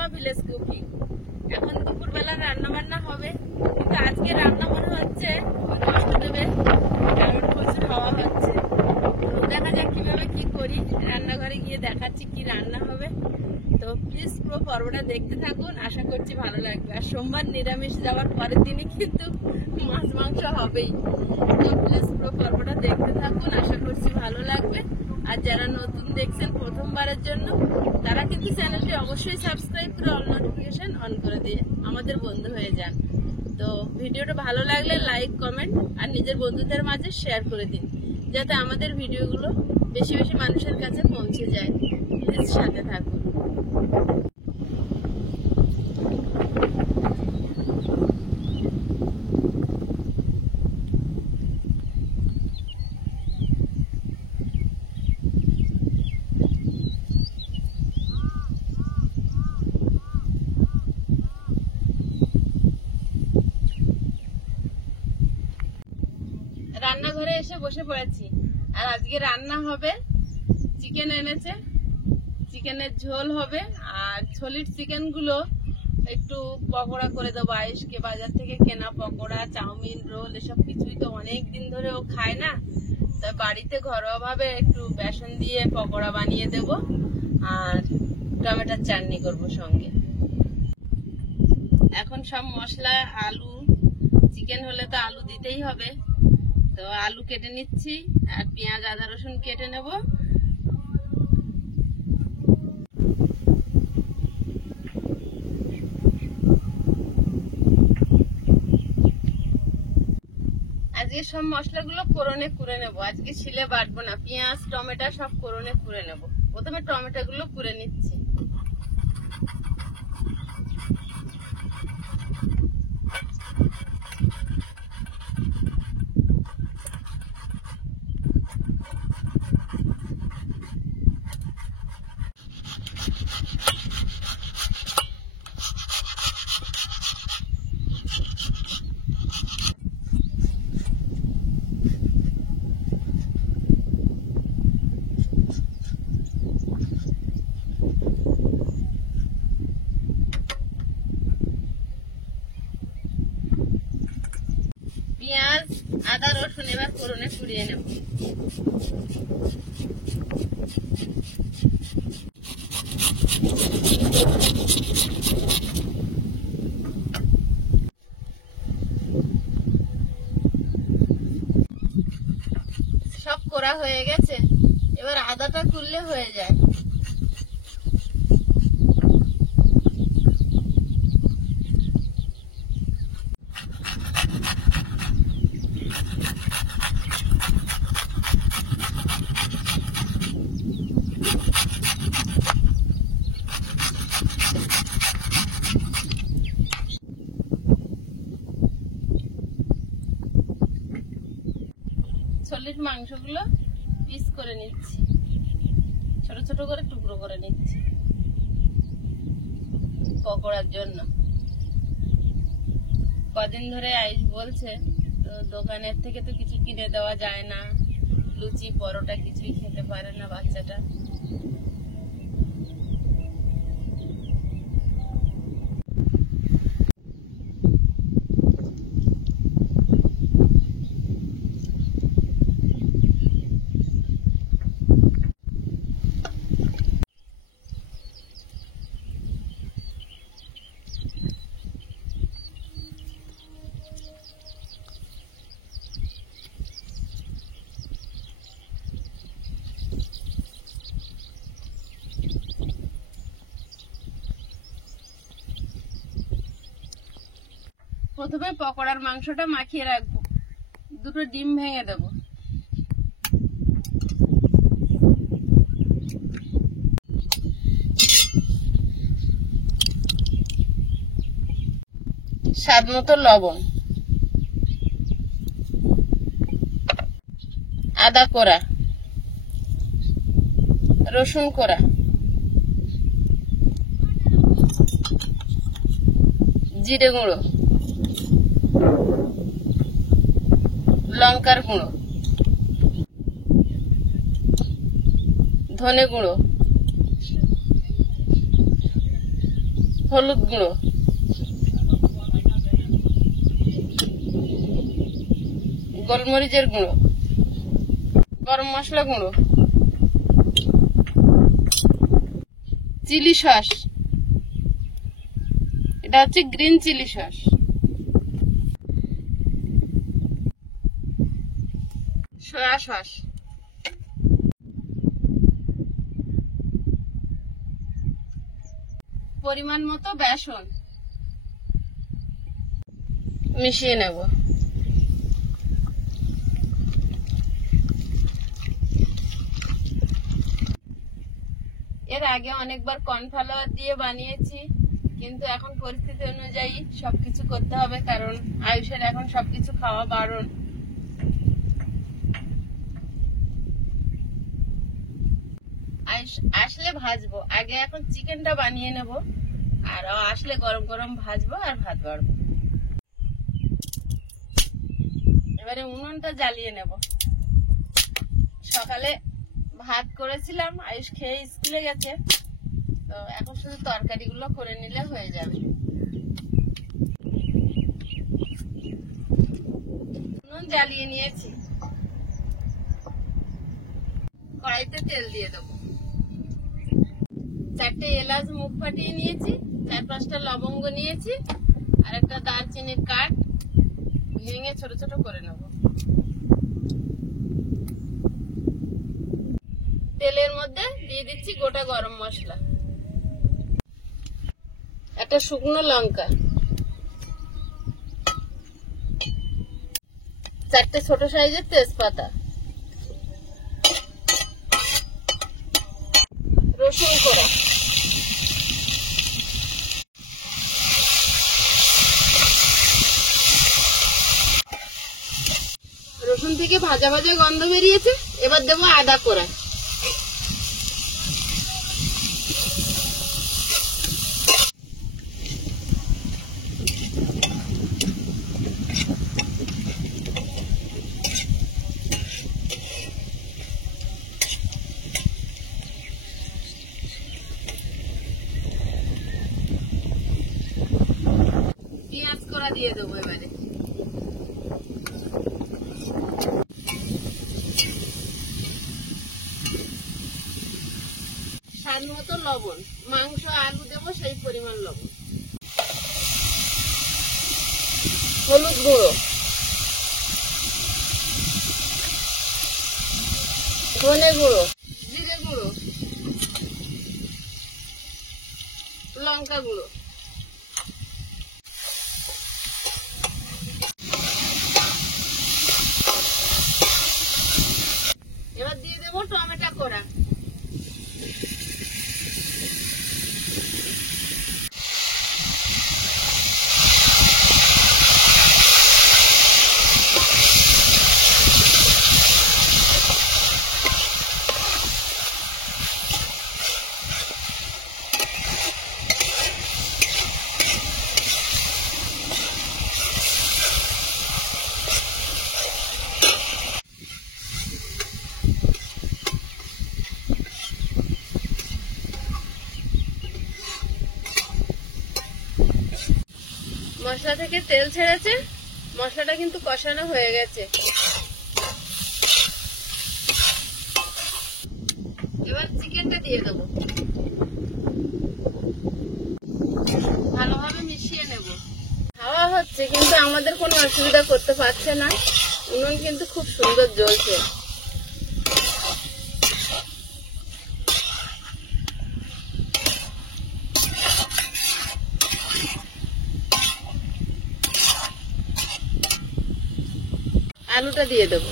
পূর্ণিমা village cooking. এখন দুপুরবেলা রান্না বান্না হবে, কিন্তু আজকে রান্না মনে হচ্ছে কষ্ট দেবে, কারণ প্রচুর হাওয়া হচ্ছে। দেখা যাক কিভাবে কি করি, রান্নাঘরে গিয়ে দেখাচ্ছি কি রান্না হবে। তো প্লিজ পুরো পর্বটা দেখতে থাকুন, আশা করছি ভালো লাগবে। আর সোমবার নিরামিষ যাওয়ার পরের দিনই কিন্তু মাছ মাংস হবেই। তো প্লিজ পুরো পর্বটা দেখতে থাকুন, আশা করছি ভালো লাগবে। আর যারা নতুন দেখছেন প্রথমবারের জন্য, তারা কিন্তু চ্যানেলটি অবশ্যই সাবস্ক্রাইব করে অল নোটিফিকেশন অন করে দিয়ে আমাদের বন্ধু হয়ে যান। তো ভিডিওটা ভালো লাগলে লাইক, কমেন্ট আর নিজের বন্ধুদের মাঝে শেয়ার করে দিন, যাতে আমাদের ভিডিওগুলো বেশি বেশি মানুষের কাছে পৌঁছে যায়। প্লিজ সাথে থাকুন। রান্নাঘরে এসে বসে পড়েছি, আর আজকে রান্না হবে চিকেন এনেছে, চিকেনের ঝোল হবে। আর ছলির চিকেন গুলো একটু পকোড়া করে দেবো। আয়েশকে বাজার থেকে কেনা পকোড়া, চাউমিন, রোল এসব কিছুই তো অনেক দিন ধরে ও খায় না, তাই বাড়িতে ঘরোয়া ভাবে একটু বেসন দিয়ে পকোড়া বানিয়ে দেব আর টমেটোর চাটনি করব সঙ্গে। এখন সব মশলা, আলু, চিকেন হলে তো আলু দিতেই হবে, তো আলু কেটে নিচ্ছি আর পেঁয়াজ, আদা, রসুন কেটে নেব। আজকে সব মশলাগুলো ফোড়নে কুড়ে নেব, আজকে শিলে বাটবো না। পেঁয়াজ, টমেটো সব ফোড়নে কুড়ে নেব। প্রথমে টমেটো গুলো কুড়ে নিচ্ছি। পেঁয়াজ, আদা, রসুন এবার ফোড়নে কুড়িয়ে নেব। সব করা হয়ে গেছে, এবার আদাটা কুড়লে হয়ে যায়। ছলির মাংসগুলো পিস করে নিচ্ছি, ছোট ছোট করে টুকরো করে নিচ্ছি পকোড়ার জন্য। কদিন ধরে আইস বলছে, তো দোকানের থেকে তো কিছু কিনে দেওয়া যায় না, লুচি পরোটা কিছুই খেতে পারে না বাচ্চাটা। প্রথমে পকোড়ার মাংসটা মাখিয়ে রাখবো, দুটো ডিম ভেঙে দেবো। স্বাদ মতো লবণ, আদা কোড়া, রসুন কোড়া, জিরে গুঁড়ো, লঙ্কার গুঁড়ো, ধনে গুঁড়ো, হলুদ গুঁড়ো, গোলমরিচের গুঁড়ো, গরম মশলা গুঁড়ো, চিলি সস, এটা হচ্ছে green chilli sauce, soya sauce, পরিমাণ মতো বেসন মিশিয়ে নেব। এর আগে অনেকবার কর্নফ্লাওয়ার দিয়ে বানিয়েছি, কিন্তু এখন পরিস্থিতি অনুযায়ী সবকিছু করতে হবে, কারণ আয়ুষের এখন সবকিছু খাওয়া বারণ। আয়ুষ আসলে ভাজবো, আগে এখন চিকেনটা বানিয়ে নেব, আর আসলে গরম গরম ভাজবো আর ভাত বাড়বো। এবারে উনুনটা জ্বালিয়ে নেব। সকালে ভাত করেছিলাম, আয়ুষ খেয়ে স্কুলে গেছে, তো এখন শুধু তরকারিগুলো করে নিলে হয়ে যাবে। উনুন জ্বালিয়ে নিয়েছি, কড়াইতে তেল দিয়ে দেবো। 4টে এলাচ মুখ ফাটিয়ে নিয়েছি, 4-5টা লবঙ্গ নিয়েছি, আর একটা দারচিনির কাঠ ভেঙে ছোট ছোট করে নেব। তেলের মধ্যে দিয়ে দিচ্ছি গোটা গরম মশলা, একটা শুকনো লঙ্কা, 4টে ছোট সাইজের তেজপাতা, রসুন কোড়া, রসুন থেকে ভাজা ভাজা গন্ধ বেরিয়েছে, এবার দেবো আদা কোড়া, পেঁয়াজ কোড়া দিয়ে দেবো। এবারে স্বাদ মতো লবণ, মাংস আলু দেবো সেই পরিমাণ লবণ, হলুদ গুঁড়ো, ধনে গুঁড়ো, জিরে গুঁড়ো, লঙ্কা গুঁড়ো, এবার দিয়ে দেবো টমেটো কোড়া, মশলা থেকে তেল ছেড়েছে, মশলাটা কিন্তু কষানো হয়ে গেছে। এবার চিকেনটা দিয়ে দেবো, ভালোভাবে মিশিয়ে নেব। হাওয়া হচ্ছে কিন্তু আমাদের কোনো অসুবিধা করতে পারছে না, উনুন কিন্তু খুব সুন্দর জ্বলছে। আলুটা দিয়ে দেবো,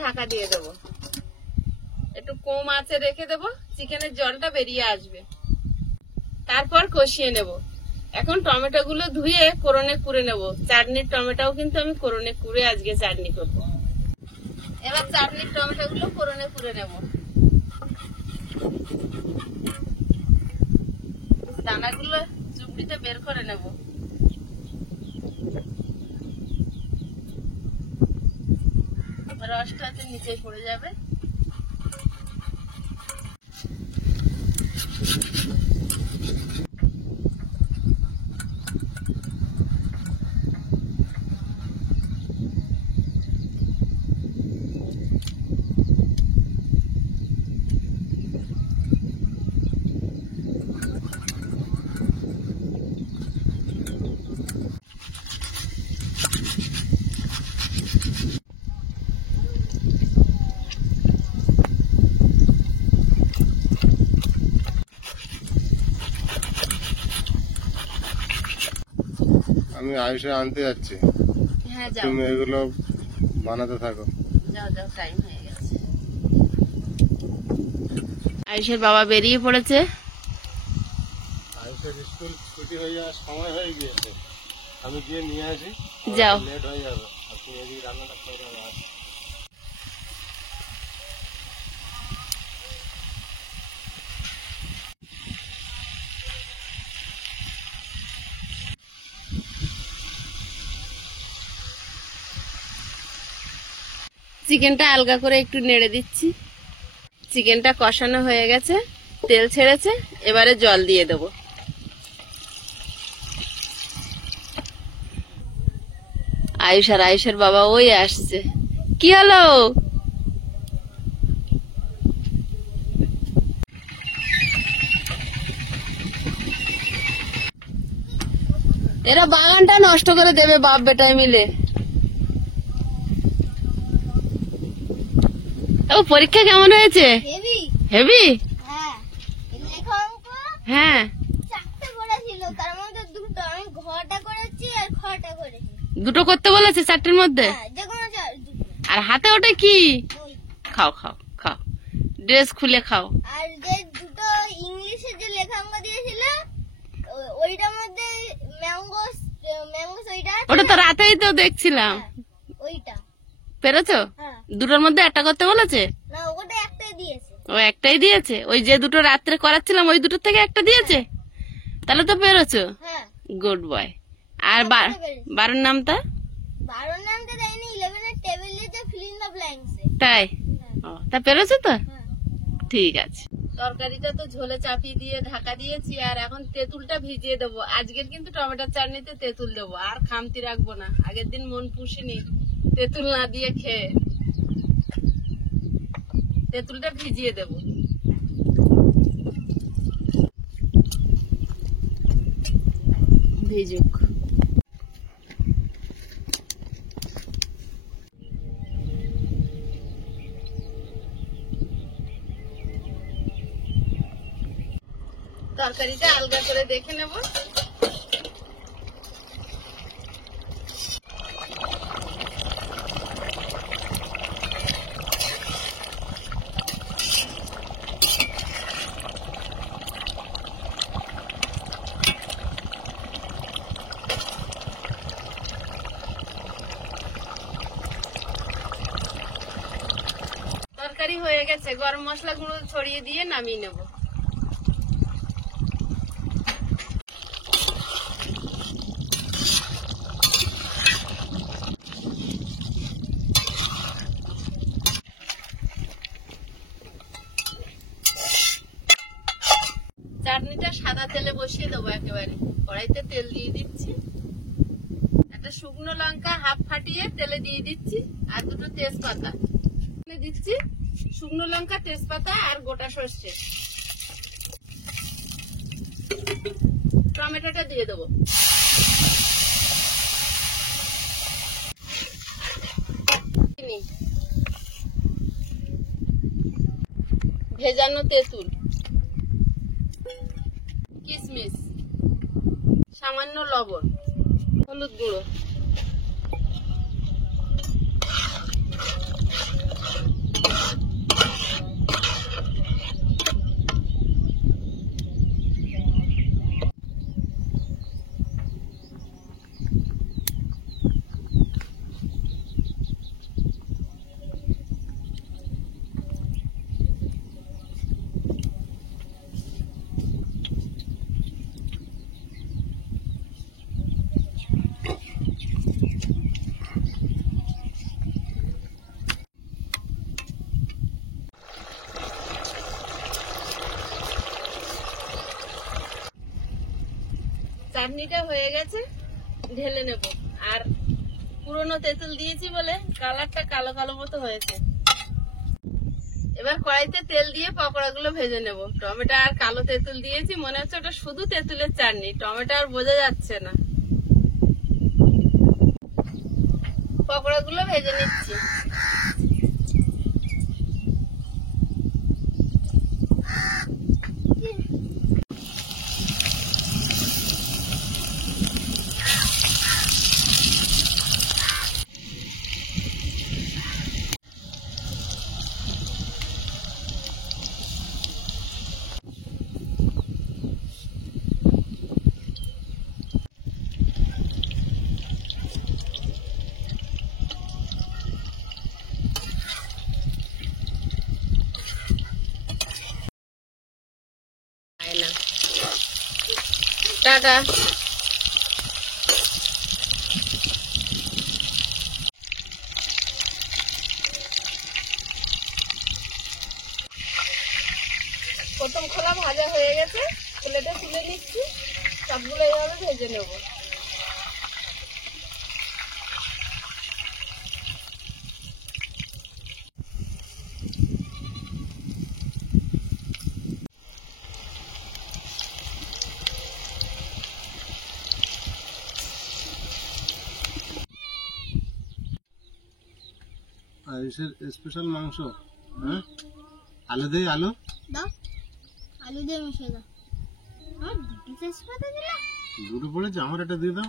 ঢাকা দিয়ে দেবো, একটু কম আঁচে রেখে দেবো, চিকেনের জলটা বেরিয়ে আসবে, তারপর কষিয়ে নেব। এখন টমেটো গুলো ধুয়ে কোরনে কুড়ে নেব। চাটনির টমেটোও কিন্তু আমি কোরনে কুড়ে আজকে চাটনি করব। এবার চাটনির টমেটো গুলো কোরনে কুড়ে নেব, দানাগুলো চুবড়িতে বের করে নেব। রসটাতে নিচেই পড়ে যাবে। আমি আয়ুষে আনতে যাচ্ছি, হ্যাঁ যাও, তুমি এগুলো বানাতে থাকো। যাও যাও, টাইম হয়ে গেছে। আয়ুষের বাবা বেরিয়ে পড়েছে। আয়ুষের স্কুল ছুটি হয়ে যাওয়ার সময় হয়ে গিয়েছে, আমি গিয়ে নিয়ে আসি। যাও। লেট হয়ে যাবে, আপনি এদিকে রান্নাটা করে যাবে। চিকেনটা আলগা করে একটু নেড়ে দিচ্ছি। চিকেনটা কষানো হয়ে গেছে, তেল ছেড়েছে, এবারে জল দিয়ে দেবো। আয়ুষ আর আয়ুষের বাবা ওই আসছে। কি হলো? এরা বাগানটা নষ্ট করে দেবে বাপ বেটায় মিলে। ও পরীক্ষা কেমন হয়েছে? হেভি। হ্যাঁ, দুটো করতে বলেছে 4টের মধ্যে। আর হাতে ওটা কি? খাও খাও খাও, ড্রেস খুলে খাও। আর যে দুটো ইংলিশে যে লেখাঙ্ক দিয়েছিল ওইটার মধ্যে ম্যাঙ্গো ওইটা ওটা তো রাতেই তো দেখছিলাম। ওইটা পেরেছো? দুটোর মধ্যে একটা করতে বলেছে। না, ওটা একটাই দিয়েছে। ও একটাই দিয়েছে, ওই যে দুটো রাত্রে করাচ্ছিলাম ওই দুটো থেকে একটা দিয়েছে। তাহলে তো পেরেছো, হ্যাঁ গুড বয়। আর 12 নামটা? 12 নামটা দেয়নি, 11 এর টেবিলে যে ফিল ইন দ্য ব্ল্যাঙ্কস। তাই? ও, তা পেরেছো তো? হ্যাঁ। ঠিক আছে। তরকারিটা তো ঝোলে চাপিয়ে দিয়ে ঢাকা দিয়েছি, আর এখন তেঁতুলটা ভিজিয়ে দেবো। আজকের কিন্তু টমেটোর চাটনিতে তেঁতুল দেবো, আর খামতি রাখবো না। আগের দিন মন পুষিনি তেঁতুল না দিয়ে খেয়ে। তেঁতুলটা ভিজিয়ে দেবো। ভিজুক। তরকারিটা আলগা করে দেখে নেব। তরকারি হয়ে গেছে, গরম মশলা গুঁড়ো ছড়িয়ে দিয়ে নামিয়ে নেব। চাটনিটা সাদা তেলে বসিয়ে দেবো একেবারে। কড়াইতে তেল দিয়ে দিচ্ছি, একটা শুকনো লঙ্কা হাফ ফাটিয়ে তেলে দিয়ে দিচ্ছি, আর দুটো তেজপাতা দিচ্ছি। শুকনো লঙ্কা, তেজপাতা আর গোটা সর্ষে। টমেটোটা দিয়ে দেবো। ভেজানো তেঁতুল, কিশমিশ, সামান্য লবণ, হলুদ গুঁড়ো, চাটনিটা হয়ে গেছে, ঢেলে নেব। আর পুরনো তেঁতুল দিয়েছি বলে কালারটা কালো কালো মতো হয়েছে। এবার কড়াইতে তেল দিয়ে পকোড়াগুলো ভেজে নেব। টমেটো আর কালো তেঁতুল দিয়েছি, মনে হচ্ছে ওটা শুধু তেঁতুলের চাটনি, টমেটো আর বোঝা যাচ্ছে না। পকোড়াগুলো ভেজে নিচ্ছি। টাটা। প্রথম খোলা ভাজা হয়ে গেছে, প্লেটে তুলে নিচ্ছি। সবগুলো এইভাবে ভেজে নেব। আয়ুষের স্পেশাল মাংস। হ্যাঁ, আলু দেই, আলু দাও, আলু দিয়ে মিশিয়ে দাও। আর দুটো তেজপাতা দিলা? দুটো পড়েছে, আমার এটা দিয়ে দাও।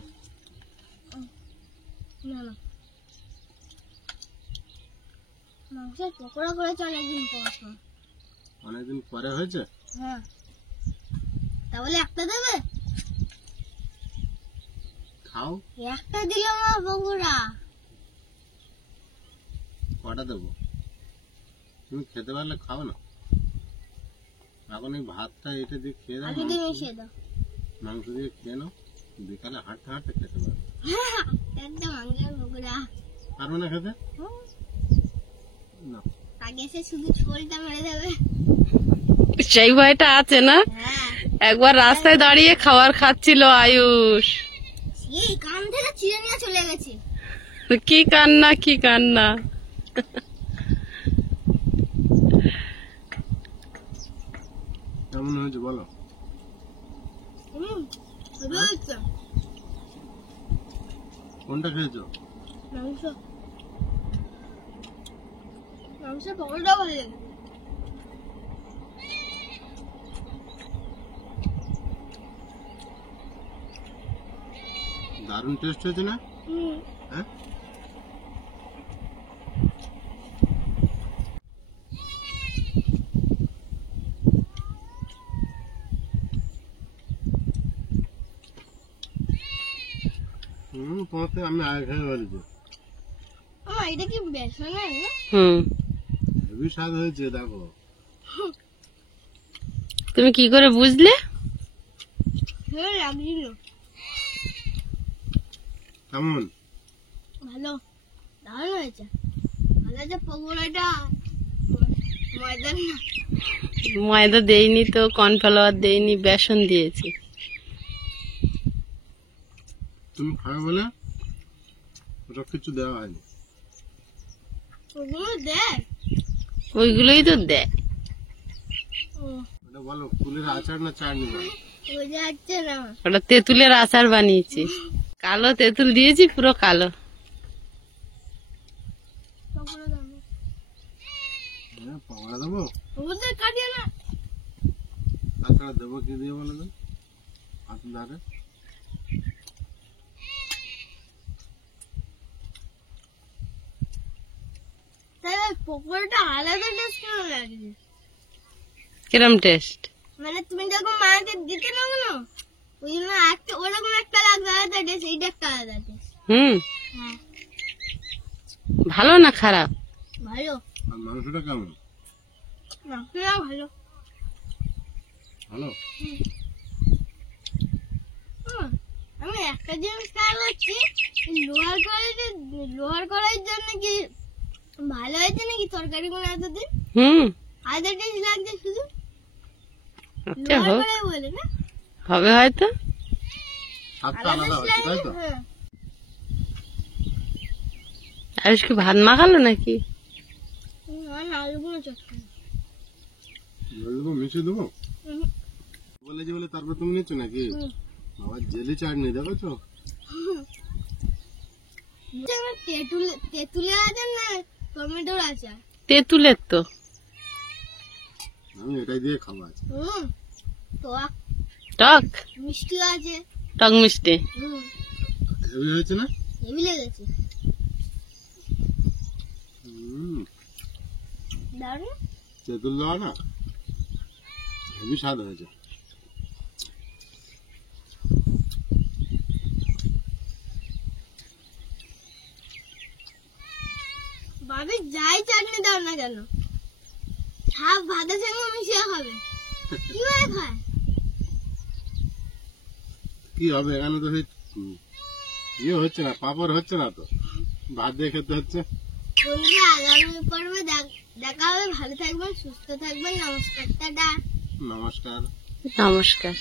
না না, মাংসের পকোড়া করেছে অনেকদিন পর। অনেকদিন পরে হয়েছে। হ্যাঁ, তাহলে একটা দেবে? খাও। একটা দিলাম না পকোড়া। কটা দেবো? তুমি খেতে পারলে খাও না। এখন এই ভাতটা এটা দিয়ে খেয়ে দাও, আলু দিয়ে মিশিয়ে দাও। মাংস দিয়ে খেয়ে নাও, বিকালে হাঁটতে হাঁটতে খেতে পারবে। একটা মাংসের পকোড়া পারবে না খেতে? না, আগে এসে শুধু ঝোলটা মেরে দেবে। সেই ভয়টা আছে না? হ্যাঁ, একবার রাস্তায় দাঁড়িয়ে খাবার খাচ্ছিল আয়ুষ, সেই কান থেকে ছিঁড়ে নিয়ে চলে গেছে। কি কান্না, কি কান্না। কেমন হয়েছে বলো? ভালো হচ্ছে। কোনটা খেয়েছো? মাংস, মাংসের পকোড়াটা ভালো লাগে। দারুণ টেস্ট হয়েছে না? হ্যাঁ, তোমার থেকে আমি আগে খেয়ে ফেলেছি। এটা কি বেসন না? হেভি স্বাদ হয়েছে, দেখো। তুমি কি করে বুঝলে? ভালো লাগছিল। কেমন? ভালো, দারুণ হয়েছে। ভালো হয়েছে পকোড়াটা। ময়দা না, ময়দা দেইনি তো, কর্নফ্লাওয়ার দেইনি, বেসন দিয়েছি। তুমি খাবে বলে ওটা কিছু দেওয়া হয়নি। ওগুলো দেয়। ওইগুলোই তো দেয়। ওটা বলো, ফুলের আচার না চাটনি বলো? বোঝা যাচ্ছে না। ওটা তেঁতুলের আচার বানিয়েছি, কালো তেঁতুল দিয়েছি, পুরো কালো। পকোড়া দাও। হ্যাঁ, পকোড়া দেবো। ওদের কাটিয়ে না। তাছাড়া দেবো কি দিয়ে বলো তো? হাতের ধারে তাহলে পকোড়াটা আলাদা টেস্ট কেন লাগছে? কিরম টেস্ট? মানে তুমি যখন মাকে দিতে না না, ওই জন্য একটা ওরকম একটা লাগবে আলাদা টেস্ট, এইটা একটা আলাদা টেস্ট। হ্যাঁ, ভালো না খারাপ? ভালো। আর মাংসটা কেমন? মাংসটা ভালো। ভালো। আমি একটা জিনিস খেয়াল করছি, লোহার কড়াইয়ের জন্য কি ভালো হয়েছে নাকি তরকারি গুলো এতদিন? আলাদা টেস্ট লাগছে শুধু। আচ্ছা, লোহার কড়াই বলে না? হবে হয়তো। স্বাদটা আলাদা হচ্ছে তাই তো? হ্যাঁ আয়ুষ কি ভাত মাখালো নাকি? আলুগুলো চটকে দেবো মিশিয়ে দেবো বলেছি বলে তারপর তুমি নিচ্ছ নাকি? আবার জেলি চাটনি দেখেছো? তেঁতুলের আচার না টমেটোর আচার। তেঁতুলের তো। আমি এটাই দিয়ে খাবো আজ। টক টক মিষ্টি আছে। টক মিষ্টি। হেভি হয়েছে না? হেভি লেগেছে। দারুণ। তেঁতুল দেওয়া না হেভি স্বাদ হয়েছে। ভাবি যাই চাটনি দাও না কেন সব ভাতের সঙ্গে মিশিয়ে খাবে। কিভাবে খায়? কি হবে এখানে তো ইয়ে হচ্ছে না, পাপড় হচ্ছে না তো, ভাত দিয়ে খেতে হচ্ছে। বন্ধুরা আগামী পর্বে দেখা হবে। ভালো থাকবেন, সুস্থ থাকবেন। নমস্কার, টাটা। নমস্কার। নমস্কার।